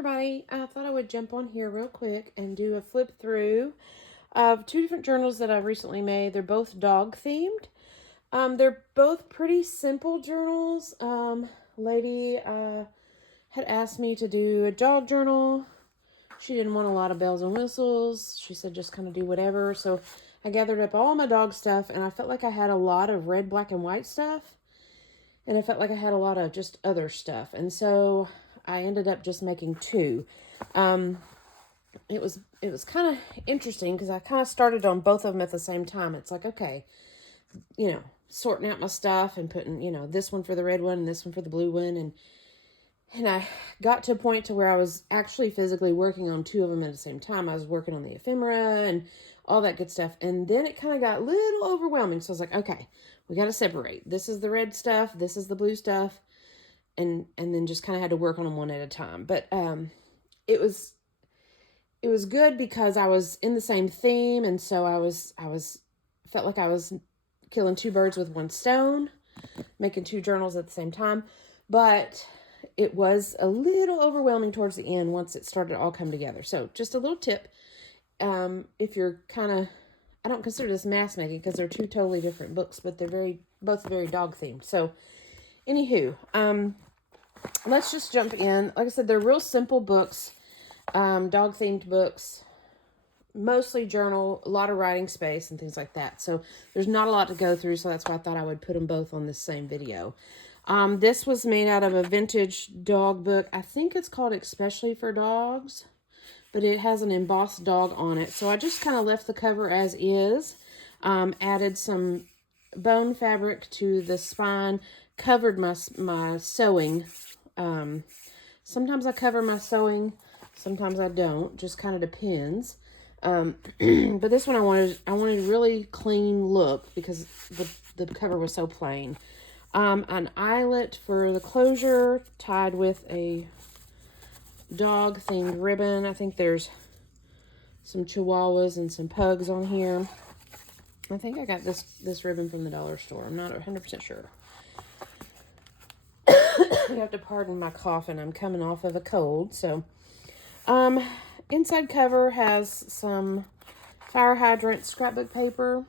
everybody. I thought I would jump on here real quick and do a flip through of two different journals that I've recently made. They're both dog themed. They're both pretty simple journals. Lady had asked me to do a dog journal. She didn't want a lot of bells and whistles. She said just kind of do whatever. So I gathered up all my dog stuff, and I felt like I had a lot of red, black, and white stuff. And I felt like I had a lot of just other stuff. And so I ended up just making two. It was kind of interesting because I kind of started on both of them at the same time. It's like, okay, sorting out my stuff and putting, this one for the red one and this one for the blue one. And I got to a point to where I was actually physically working on two of them at the same time. I was working on the ephemera and all that good stuff. And then it kind of got a little overwhelming. So I was like, okay, we got to separate. This is the red stuff. This is the blue stuff. And then just kind of had to work on them one at a time. But it was good because I was in the same theme. And so I felt like I was killing two birds with one stone, making two journals at the same time. But it was a little overwhelming towards the end once it started to all come together. So just a little tip. If you're I don't consider this mass making because they're two totally different books, but they're both very dog themed. So anywho, let's just jump in. Like I said, they're real simple books, dog themed books, mostly journal, a lot of writing space and things like that. So there's not a lot to go through. So that's why I thought I would put them both on this same video. This was made out of a vintage dog book. I think it's called Especially for Dogs, but it has an embossed dog on it. So I just kind of left the cover as is, added some bone fabric to the spine, covered my sewing. Sometimes I cover my sewing, sometimes I don't, just kind of depends. But this one I wanted a really clean look because the cover was so plain. An eyelet for the closure, tied with a dog themed ribbon. I think there's some chihuahuas and some pugs on here. I think I got this ribbon from the dollar store. I'm not 100% sure. You have to pardon my coughing. I'm coming off of a cold. So, inside cover has some fire hydrant scrapbook paper.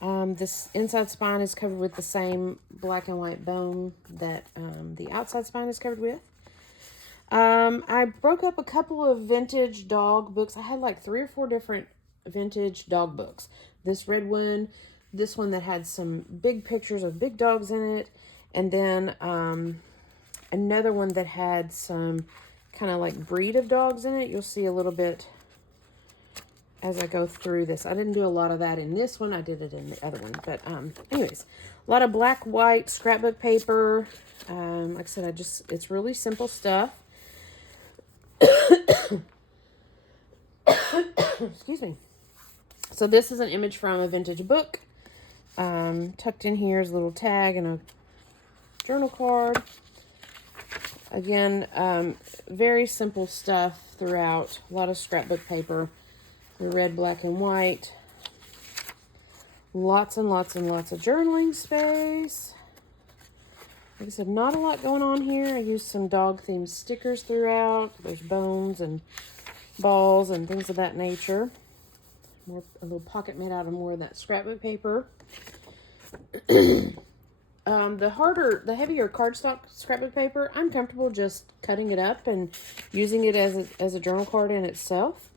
This inside spine is covered with the same black and white bone that the outside spine is covered with. I broke up a couple of vintage dog books. I had like 3 or 4 different vintage dog books. This red one, this one that had some big pictures of big dogs in it, and then another one that had some kind of like breed of dogs in it. You'll see a little bit as I go through this. I didn't do a lot of that in this one. I did it in the other one. But anyways, a lot of black, white scrapbook paper. Like I said, it's really simple stuff. Excuse me. So this is an image from a vintage book. Tucked in here is a little tag and a journal card. Again, very simple stuff throughout. A lot of scrapbook paper. The red, black, and white. Lots and lots and lots of journaling space. Like I said, not a lot going on here. I used some dog-themed stickers throughout. There's bones and balls and things of that nature. A little pocket made out of more of that scrapbook paper. The heavier cardstock scrapbook paper, I'm comfortable just cutting it up and using it as a journal card in itself.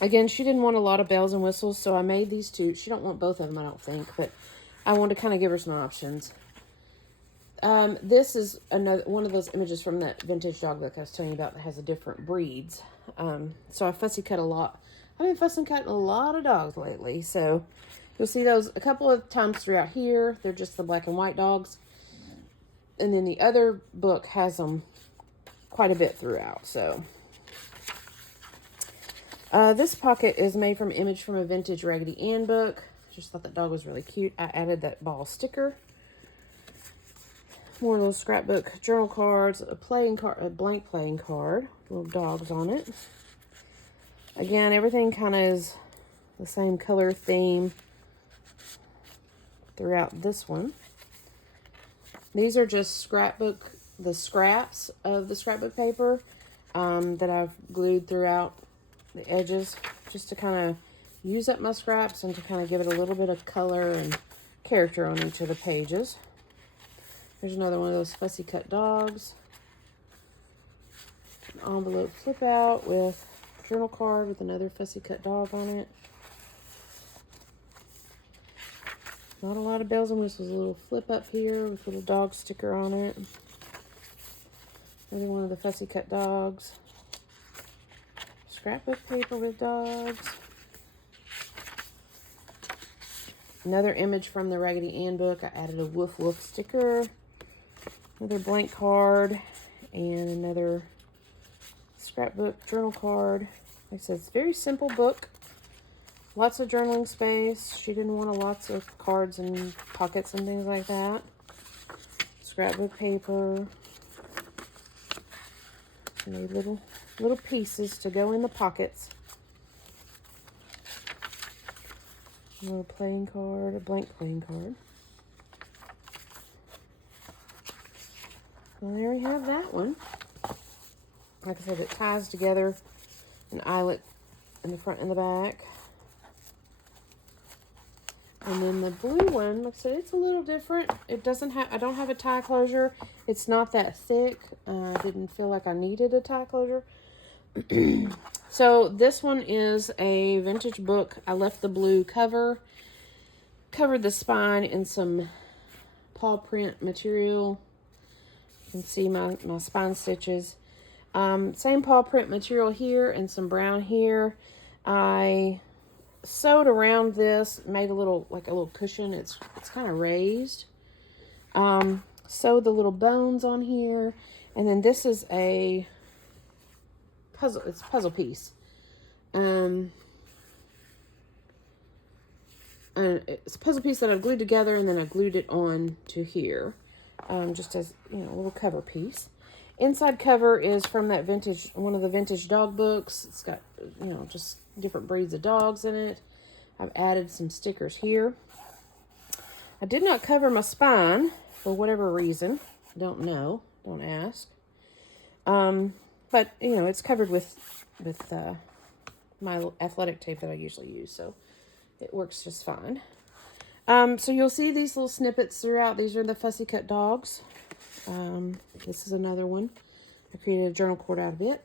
Again, she didn't want a lot of bells and whistles, so I made these two. She don't want both of them, I don't think, but I wanted to kind of give her some options. This is one of those images from that vintage dog book I was telling you about that has the different breeds. So I fussy cut a lot. I've been fussing cutting a lot of dogs lately, so you'll see those a couple of times throughout here. They're just the black and white dogs. And then the other book has them quite a bit throughout, so. This pocket is made from image from a vintage Raggedy Ann book. Just thought that dog was really cute. I added that ball sticker. More little scrapbook journal cards, a blank playing card, little dogs on it. Again, everything kind of is the same color theme throughout this one. These are just scrapbook the scraps of the scrapbook paper that I've glued throughout the edges, just to kind of use up my scraps and to kind of give it a little bit of color and character on each of the pages. Here's another one of those fussy cut dogs. An envelope flip out with journal card with another fussy cut dog on it. Not a lot of bells and whistles. A little flip up here with a little dog sticker on it. Another one of the fussy cut dogs. Scrapbook paper with dogs. Another image from the Raggedy Ann book. I added a woof woof sticker. Another blank card. And another scrapbook journal card. Like I said, it's a very simple book. Lots of journaling space. She didn't want lots of cards and pockets and things like that. Scrapbook paper. Made little pieces to go in the pockets. A little playing card, a blank playing card. Well, there we have that one. Like I said, it ties together an eyelet in the front and the back. And then the blue one, like I said, it's a little different. It doesn't have, I don't have a tie closure. It's not that thick. I didn't feel like I needed a tie closure. So this one is a vintage book. I left the blue covered the spine in some paw print material. You can see my spine stitches. Same paw print material here and some brown here. I sewed around this, made a little cushion. It's kind of raised. Sewed the little bones on here, and then this is a puzzle. It's a puzzle piece. And it's a puzzle piece that I glued together, and then I glued it on to here, just as a little cover piece. Inside cover is from that one of the vintage dog books. It's got just different breeds of dogs in it. I've added some stickers here. I did not cover my spine for whatever reason. Don't know. Don't ask. But it's covered with my athletic tape that I usually use, so it works just fine. So you'll see these little snippets throughout. These are the fussy cut dogs. This is another one. I created a journal cord out of it.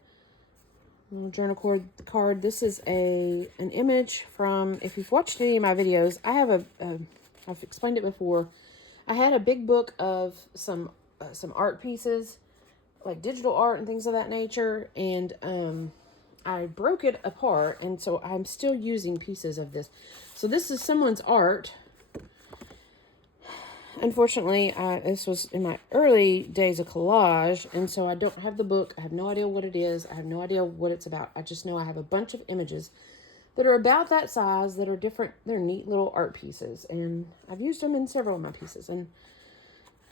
Little journal card. This is an image from, if you've watched any of my videos, I have I've explained it before. I had a big book of some art pieces, like digital art and things of that nature, and I broke it apart, and so I'm still using pieces of this. So this is someone's art. Unfortunately, this was in my early days of collage, and so I don't have the book. I have no idea what it is. I have no idea what it's about. I just know I have a bunch of images that are about that size, that are different. They're neat little art pieces, and I've used them in several of my pieces. And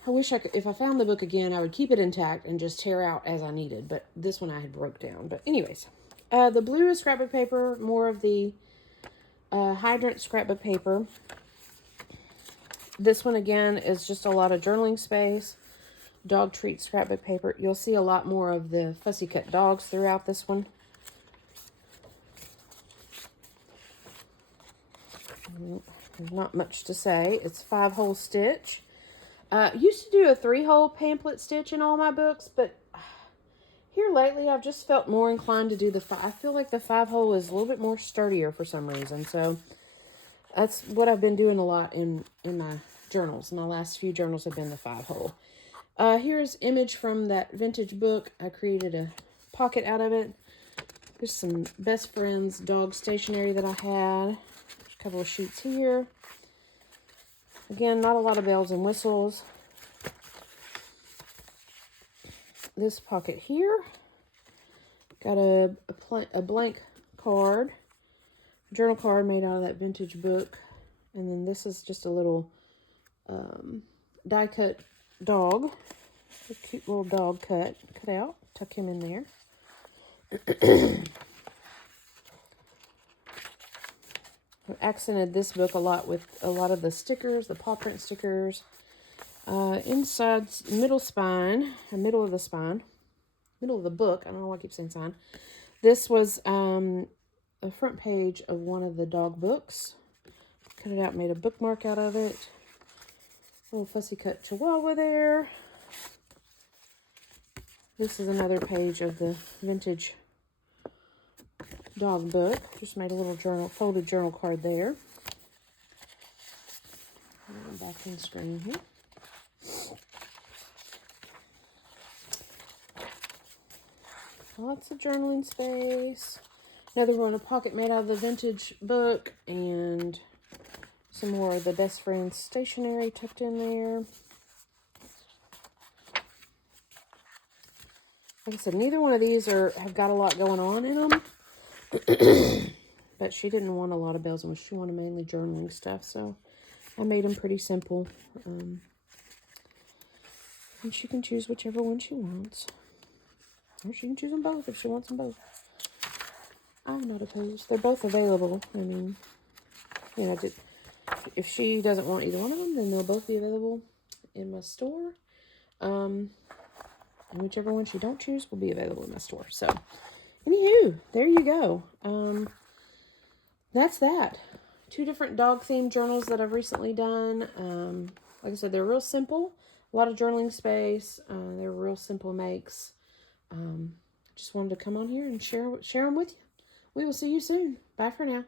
I wish I could, if I found the book again, I would keep it intact and just tear out as I needed. But this one I had broke down. But anyways, the blue is scrapbook paper, more of the hydrant scrapbook paper. This one, again, is just a lot of journaling space. Dog treat scrapbook paper. You'll see a lot more of the fussy cut dogs throughout this one. Not much to say. It's 5-hole stitch. Used to do a 3-hole pamphlet stitch in all my books, but here lately I've just felt more inclined to do the 5. I feel like the 5-hole is a little bit more sturdier for some reason, so that's what I've been doing a lot in my journals. My last few journals have been the 5-hole. Here's image from that vintage book. I created a pocket out of it. There's some best friends dog stationery that I had. There's a couple of sheets here. Again, not a lot of bells and whistles. This pocket here. Got a blank card. Journal card made out of that vintage book. And then this is just a little die cut dog. A cute little dog cut out. Tuck him in there. I've accented this book a lot with a lot of the stickers, the paw print stickers. Inside middle spine, middle of the spine, middle of the book. I don't know why I keep saying spine. This was the front page of one of the dog books. Cut it out, made a bookmark out of it. Little fussy cut chihuahua there. This is another page of the vintage dog book. Just made a little journal, folded journal card there. Back in screen here. Lots of journaling space. Another one, a pocket made out of the vintage book, and some more of the best friends stationery tucked in there. Like I said, neither one of these have got a lot going on in them. But she didn't want a lot of bells and whistles. She wanted mainly journaling stuff, so I made them pretty simple. And she can choose whichever one she wants. Or she can choose them both if she wants them both. I'm not opposed. They're both available. I mean, you know, if she doesn't want either one of them, then they'll both be available in my store. And whichever one she don't choose will be available in my store. So, anywho, there you go. That's that. 2 different dog-themed journals that I've recently done. Like I said, they're real simple. A lot of journaling space. They're real simple makes. Just wanted to come on here and share them with you. We will see you soon. Bye for now.